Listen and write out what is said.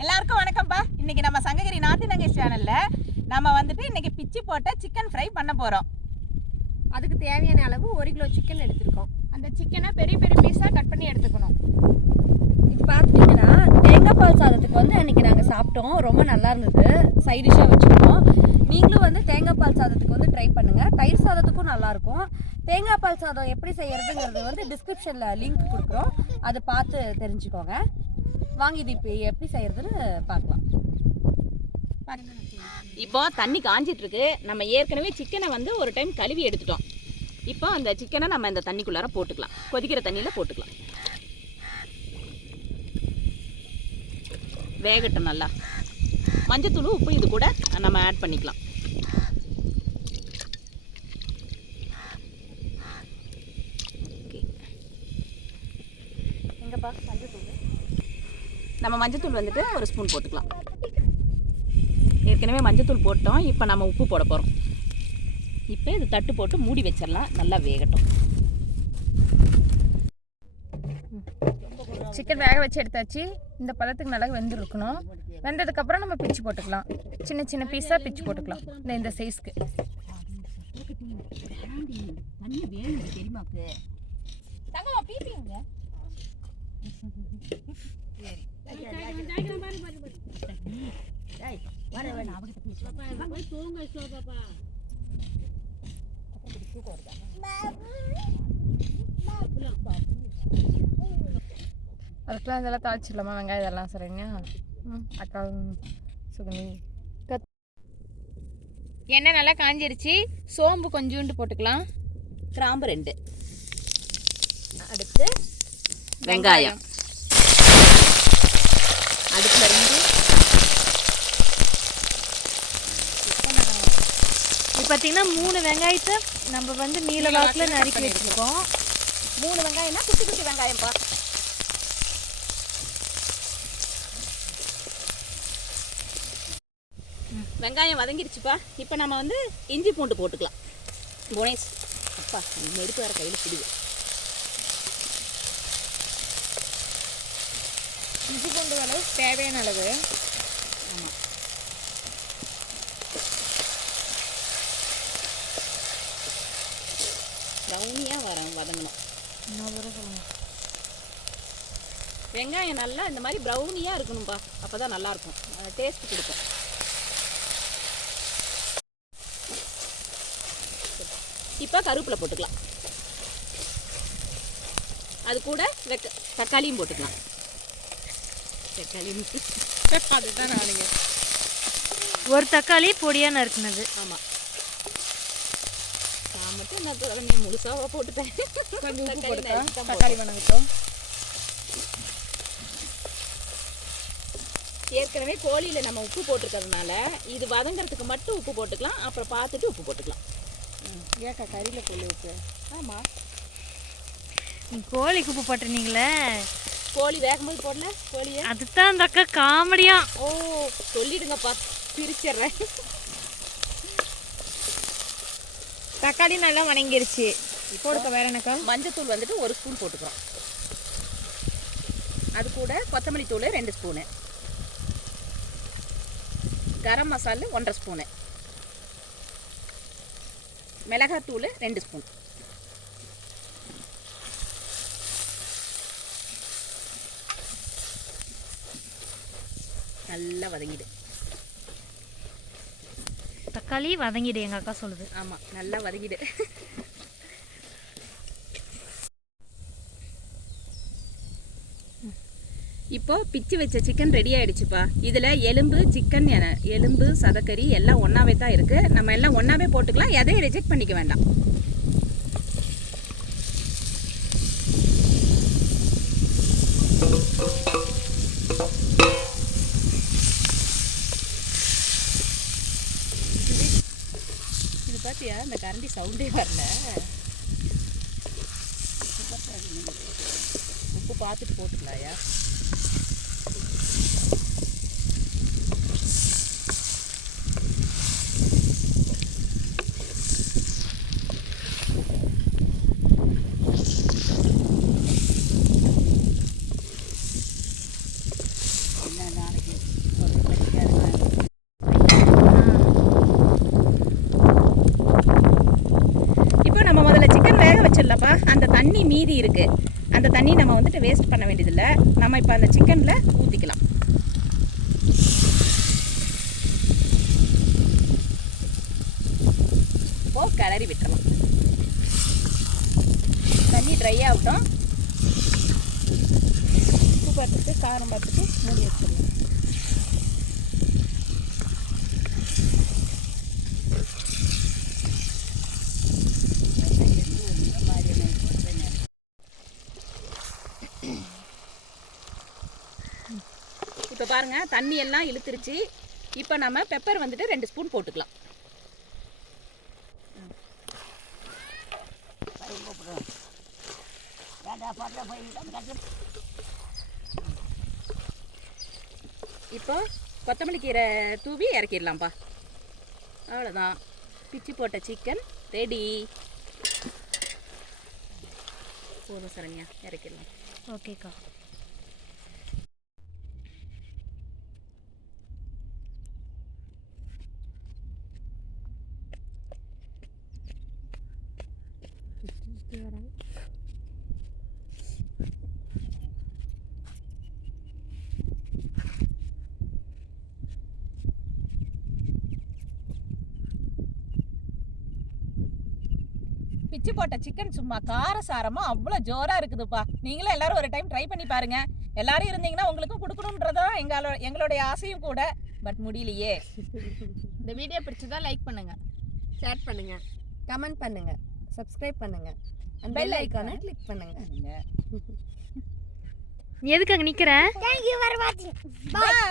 எல்லாருக்கும் வணக்கம்ப்பா. இன்னைக்கு நம்ம சங்ககிரி நாத்தி நங்கைஸ் சேனல்ல நம்ம வந்துட்டு இன்னைக்கு பிச்சு போட்ட சிக்கன் ஃப்ரை பண்ண போறோம். அதுக்கு தேவையான அளவு 1 கிலோ சிக்கன் எடுத்துருக்கோம். அந்த சிக்கனை பெரிய பெரிய பீஸாக கட் பண்ணி எடுத்துக்கணும். இது பார்த்துட்டிங்கன்னா தேங்காய் பால் சாதத்துக்கு வந்து அன்றைக்கி நாங்கள் சாப்பிட்டோம், ரொம்ப நல்லா இருந்தது, சைட் டிஷ்ஷாக வச்சுருக்கோம். நீங்களும் வந்து தேங்காய் பால் சாதத்துக்கு வந்து ட்ரை பண்ணுங்கள். தயிர் சாதத்துக்கும் நல்லாயிருக்கும். தேங்காய் பால் சாதம் எப்படி செய்யறதுங்கிறது வந்து டிஸ்கிரிப்ஷனில் லிங்க் கொடுக்குறோம், அதை பார்த்து தெரிஞ்சுக்கோங்க. வாங்கி இது இப்போ எப்படி செய்யறதுன்னு பார்க்கலாம். இப்போ தண்ணி காஞ்சிட்டு இருக்கு. நம்ம ஏற்கனவே சிக்கனை வந்து ஒரு டைம் கழுவி எடுத்துட்டோம். இப்போ அந்த சிக்கனை நம்ம இந்த தண்ணிக்குள்ளார போட்டுக்கலாம். கொதிக்கிற தண்ணியில் போட்டுக்கலாம். வேகட்டும் நல்லா. மஞ்சத்தூள் உப்பு இது கூட நம்ம ஆட் பண்ணிக்கலாம். எங்கப்பா மஞ்சத்தூள்? நம்ம மஞ்சத்தூள் வந்துட்டு ஒரு ஸ்பூன் போட்டுக்கலாம். ஏற்கனவே மஞ்சத்தூள் போட்டோம், இப்போ நம்ம உப்பு போட போகிறோம். இப்போ இது தட்டு போட்டு மூடி வச்சிடலாம், நல்லா வேகட்டும். சிக்கன் வேக வச்சு எடுத்தாச்சு. இந்த பதத்துக்கு நல்லா வெந்துருக்கணும். வெந்ததுக்கப்புறம் நம்ம பிச்சு போட்டுக்கலாம். சின்ன சின்ன பீஸாக பிச்சு போட்டுக்கலாம். இந்த சைஸ்க்கு. அதுக்கெலாம் இதெல்லாம் தாளிச்சிடலாமா? வெங்காயம் இதெல்லாம் சரிங்க. அக்கா சுகனி எண்ணெய் நல்லா காஞ்சிருச்சு. சோம்பு கொஞ்சோண்டு போட்டுக்கலாம். கிராம்பு 2. அடுத்து வெங்காயம். அடுப்புல இருந்து இப்போ பார்த்தீங்கன்னா 3 வெங்காயத்தை நம்ம வந்து நீல வாக்கில் நறுக்கி வச்சுருக்கோம். 3 வெங்காயம்னா குட்டி குட்டி வெங்காயம்ப்பா. வெங்காயம் வதங்கிடுச்சுப்பா. இப்போ நம்ம வந்து இஞ்சி பூண்டு போட்டுக்கலாம். புவனேஷ் அப்பா நெருப்பு வேறு கையில் பிடிவு. இஞ்சி பூண்டு அளவு தேவையான அளவு. ஆமாம். ப்ரௌனியாக வதங்கணும். வெங்காயம் நல்லா இந்த மாதிரி ப்ரௌனியாக இருக்கணும்ப்பா, அப்போ தான் நல்லாயிருக்கும், டேஸ்ட் கொடுக்கும். இப்போ கருவேப்பிலை போட்டுக்கலாம். அது கூட தக்காளியும் போட்டுக்கலாம். அதுதான் நானுங்க ஒரு தக்காளி பொடியாக நறுக்குனது. ஆமாம். நான் மட்டும் என்ன முழுசாக போட்டுட்டேன். தக்காளி வணங்கிட்டோம். ஏற்கனவே கோழியில் நம்ம உப்பு போட்டிருக்கிறதுனால இது வதங்கிறதுக்கு மட்டும் உப்பு போட்டுக்கலாம். அப்புறம் பார்த்துட்டு உப்பு போட்டுக்கலாம். ஏக்கா கறியில் கோழி உப்பு? ஆமாம், கோழிக்கு உப்பு போட்டுருந்தீங்களே. கோழி வேகும்போது போடல கோழியை. அதுதான் அந்த அக்கா காமெடியா. ஓ சொல்லிடுங்கப்பா, பிரிச்சிடுறேன். தக்காளி நல்லா வணங்கிருச்சு. போடுக்க வேற என்னக்கா? மஞ்சத்தூள் வந்துட்டு 1 ஸ்பூன் போட்டுக்கிறோம். அது கூட கொத்தமல்லி தூள் 2 ஸ்பூனு, கரம் மசாலா 1.5 ஸ்பூனு, மிளகாத்தூள் 2 ஸ்பூன். நல்லா வதங்கிடு. தக்காளி வதங்கிடு எங்கள் அக்கா சொல்லுது. ஆமாம், நல்லா வதங்கிடு. இப்போ பிச்சு வச்ச சிக்கன் ரெடி ஆயிடுச்சுப்பா. இதில் எலும்பு சிக்கன் எலும்பு சதக்கறி எல்லாம் ஒன்றாவே தான் இருக்குது. நம்ம எல்லாம் ஒன்றாவே போட்டுக்கலாம், எதையும் ரிஜெக்ட் பண்ணிக்க வேண்டாம். இது பார்த்தியா, இந்த கரண்டி சவுண்டே வரல. உப்பு பார்த்துட்டு போட்டுக்கலாயா? அந்த தண்ணி நம்ம வந்துட்டு வேஸ்ட் பண்ண வேண்டியதில்லை. நம்ம இப்போ அந்த சிக்கனில் ஊற்றிக்கலாம். இப்போது கிளறி விட்டுறலாம். தண்ணி ட்ரை ஆகட்டும். உப்பு பார்த்துட்டு காரம் பார்த்துட்டு மூடி வச்சிடலாம். இப்போ பாருங்கள் தண்ணி எல்லாம் இழுத்துருச்சு. இப்போ நம்ம பெப்பர் வந்துட்டு 2 ஸ்பூன் போட்டுக்கலாம். இப்போ கொத்தமல்லி கீரை தூவி இறக்கிடலாம்ப்பா. அவ்வளோதான், பிச்சு போட்ட சிக்கன் ரெடி. போதும் சரண்யா, இறக்கிடலாம். ஓகேக்கா. பிச்சு போட்ட சிக்கன் சும்மா காரசாரமாக அவ்வளோ ஜோராக இருக்குதுப்பா. நீங்களும் எல்லாரும் ஒரு டைம் ட்ரை பண்ணி பாருங்க. எல்லாரும் இருந்தீங்கன்னா உங்களுக்கும் கொடுக்கணுன்றதான் எங்களுடைய ஆசையும் கூட. பட் முடியலையே. இந்த வீடியோ பிடிச்சதா லைக் பண்ணுங்க, ஷேர் பண்ணுங்க, கமெண்ட் பண்ணுங்க, சப்ஸ்கிரைப் பண்ணுங்க, அந்த பெல் ஐகானை கிளிக் பண்ணுங்க. எதுக்கு அங்கே நிற்கிறேன்? Thank you for watching. Bye.